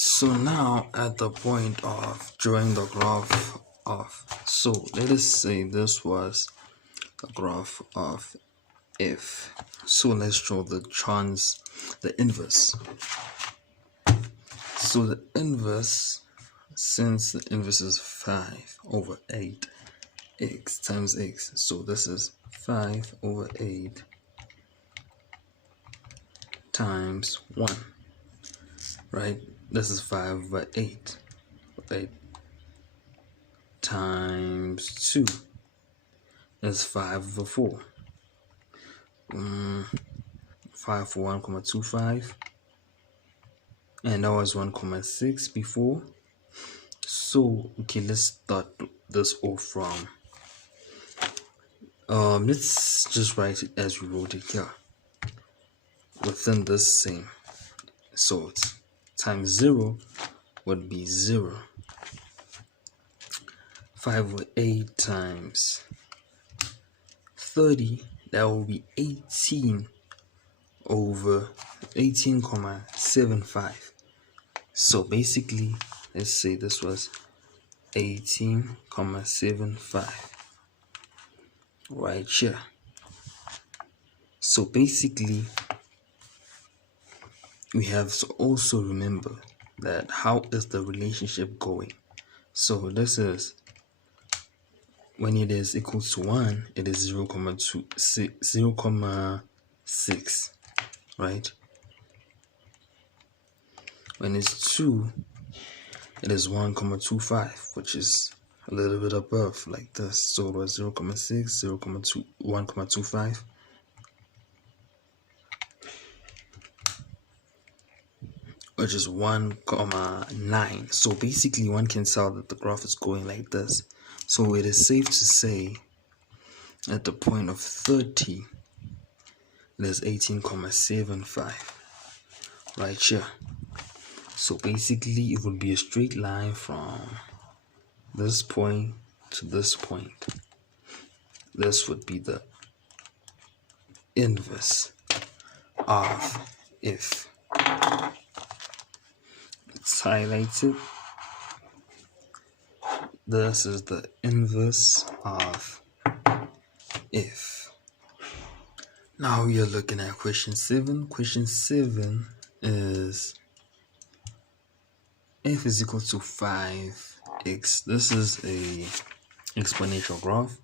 So now at the point of drawing the graph of, so let us say this was the graph of f. So let's draw the inverse. So the inverse, since the inverse is 5 over 8 x times x, so this is 5 over 8 times 1, right? This is 5 over 8, right? Times 2 is 5 over 4. 5 for 1,25, and that was 1,6 before. So okay, let's start this off from let's just write it as we wrote it here within this same. So it's times 0 would be 0. 5 over 8 times 30, that will be 18 over 18,75. So basically, let's say this was 18,75 right here. So basically, we have to also remember that how is the relationship going. So this is, when it is equal to 1, it is 0,6, right? When it's 2, it is 1,25, which is a little bit above, like this. So it was 0,6, 0,2, 1,25. Which is 1,9. So basically, one can tell that the graph is going like this. So it is safe to say at the point of 30, it is 18,75 right here. So basically, it would be a straight line from this point to this point. This would be the inverse of if. It's highlighted. This is the inverse of if. Now we are looking at question 7. Question 7 is f is equal to 5x. This is a exponential graph.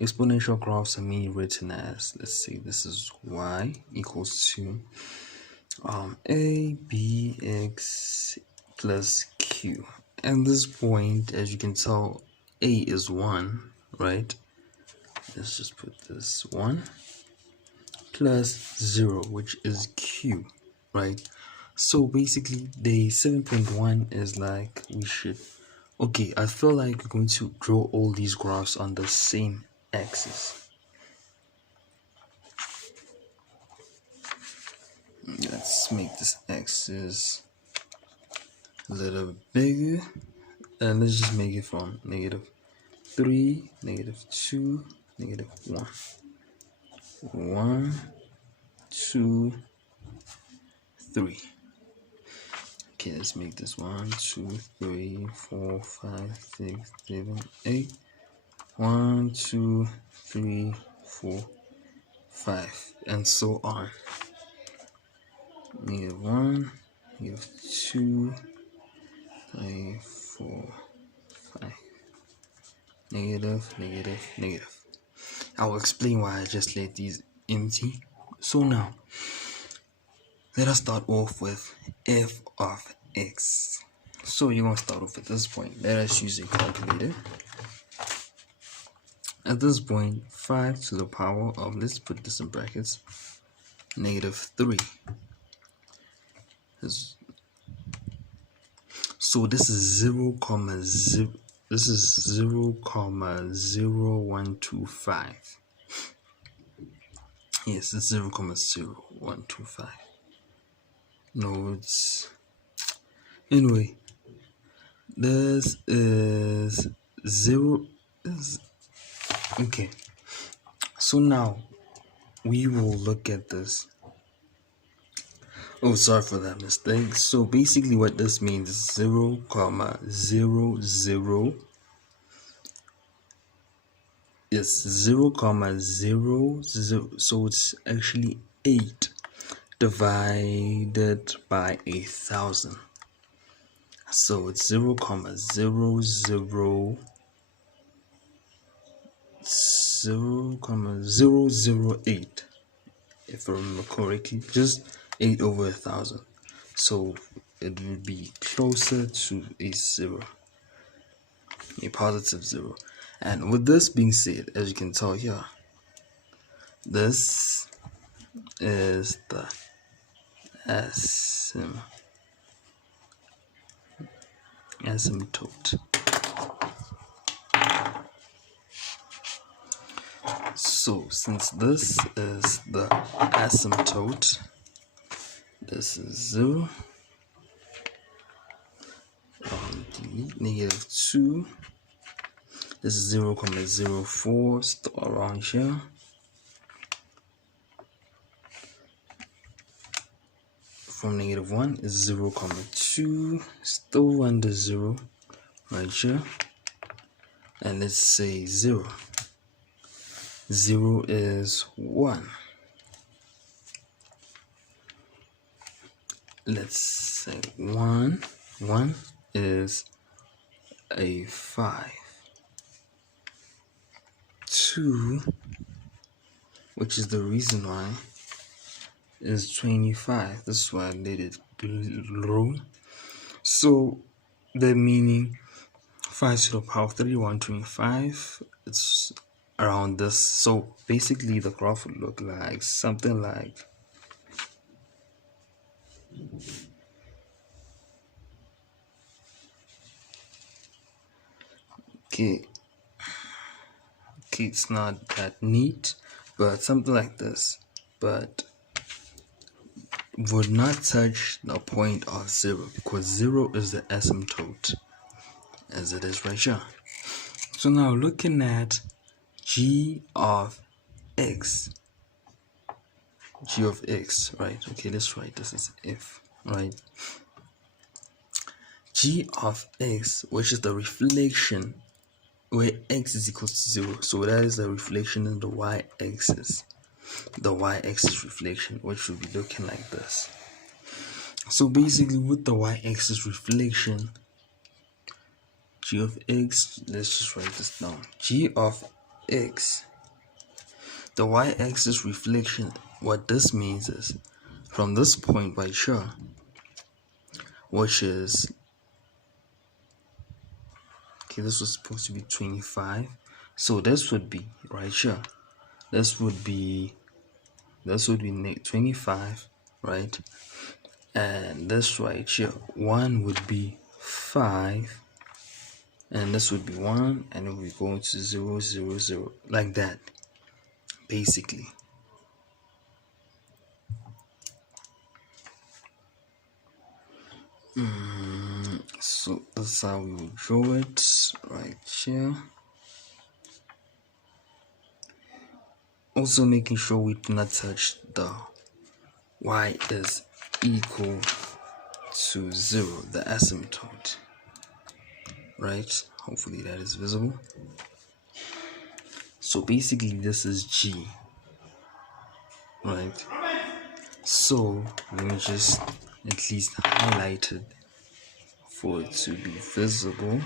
Exponential graphs are mainly written as, let's say this is y equals to a bx plus q. At this point, as you can tell, a is 1, right? Let's just put this 1 plus 0, which is q, right? So basically, the 7.1 is like we should. Okay, I feel like we're going to draw all these graphs on the same axis. Let's make this axis a little bigger, and let's just make it from -3, -2, -1, 1, 2, 3. Okay, let's make this 1, 2, 3, 4, 5, 6, 7, 8. 1, 2, 3, 4, 5, and so on. -1, -2, 3, 4, 5. Negative, negative, negative. I will explain why I just let these empty. So now, let us start off with f of x. So you're going to start off at this point. Let us use a calculator. At this point, 5 to the power of, let's put this in brackets, -3. So this is 0,0. This is 0,0125. Yes, it's 0,0125. No, it's anyway. This is 0. Okay. So now we will look at this. Oh, sorry for that mistake. So basically what this means is 0, 0, 0 is 0, 0, 0. So it's actually 8 divided by 1,000. So it's 0, 0, 0, 0, 008, if I remember correctly, just 8 over 1,000. So it would be closer to a 0, a positive 0. And with this being said, as you can tell here, this is the asymptote. So since this is the asymptote, this is 0, delete -2, this is 0, 0.04, still around here. From -1 is 0, 0.2, still under 0 right here. And let's say 0. 0 is 1. Let's say 1. 1 is a 5. 2, which is the reason why, is 25. This is why I made it below. So the meaning 5 to the power of 31, 25, it's around this. So basically the graph would look like something like okay, it's not that neat, but something like this, but would not touch the point of 0 because 0 is the asymptote as it is right here. So now looking at g of x, right? Okay, let's write this as f, right? G of x, which is the reflection where x is equal to 0, so that is the reflection in the y-axis, the y-axis reflection, which will be looking like this. So basically with the y-axis reflection, g of x, let's just write this down, g of x, the y-axis reflection, what this means is from this point right here, which is, okay, this was supposed to be 25, so this would be right here, this would be 25, right? And this right here, 1 would be 5, and this would be 1, and it will be going to 0, 0, 0, like that, basically. So that's how we will draw it right here. Also making sure we do not touch the y is equal to 0, the asymptote, right? Hopefully that is visible. So basically this is g, right? So let me just at least highlight it for it to be visible.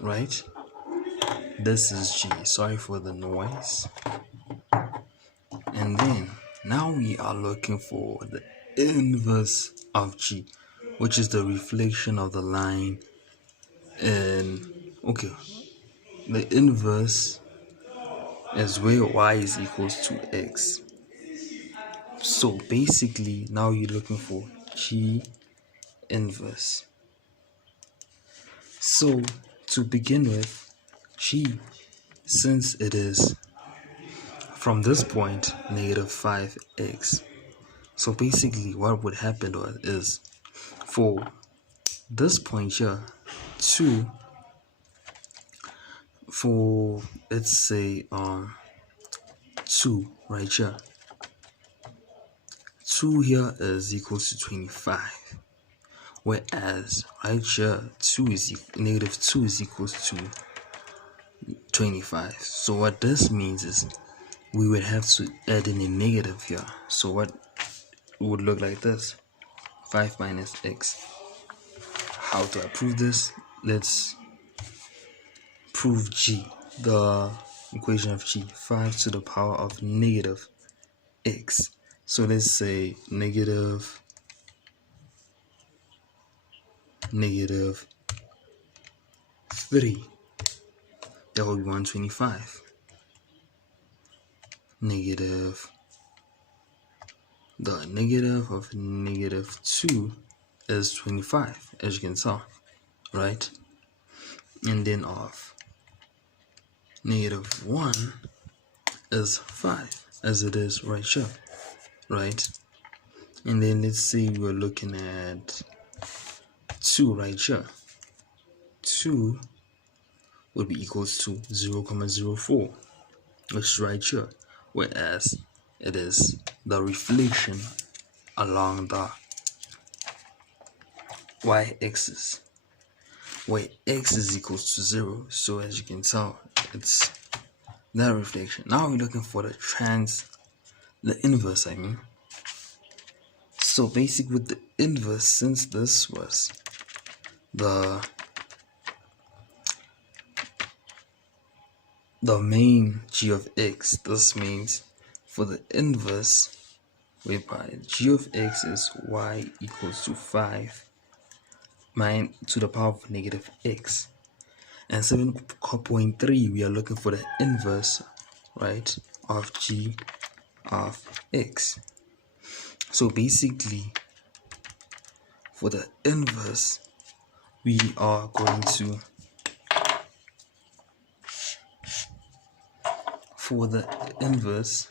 Right? This is G. Sorry for the noise. And then now we are looking for the inverse of G, which is the reflection of the line. And okay, the inverse is where y is equals to x. So basically now you're looking for G inverse. So to begin with, G, since it is from this point -5x, so basically what would happen is for this point here for let's say 2 right here. 2 here is equals to 25. Whereas right here, negative 2 is equals to 25. So what this means is we would have to add in a negative here. So what it would look like this: 5 minus x. How do I prove this? Let's prove g, the equation of g. 5 to the power of negative x. So let's say negative 3. That will be 125. The negative of negative 2 is 25, as you can tell, right? And then of negative 1 is 5, as it is right here, right? And then let's say we're looking at 2 right here. 2 would be equals to 0.04, which is right here, whereas it is the reflection along the y-axis, where x is equals to 0. So as you can tell, it's that reflection. Now we're looking for the inverse, I mean. So basic with the inverse, since this was the main g of x, this means for the inverse, whereby g of x is y equals to 5 to the power of negative x. And 7.3, we are looking for the inverse, right, of g of x. So basically, for the inverse, we are going to, for the inverse,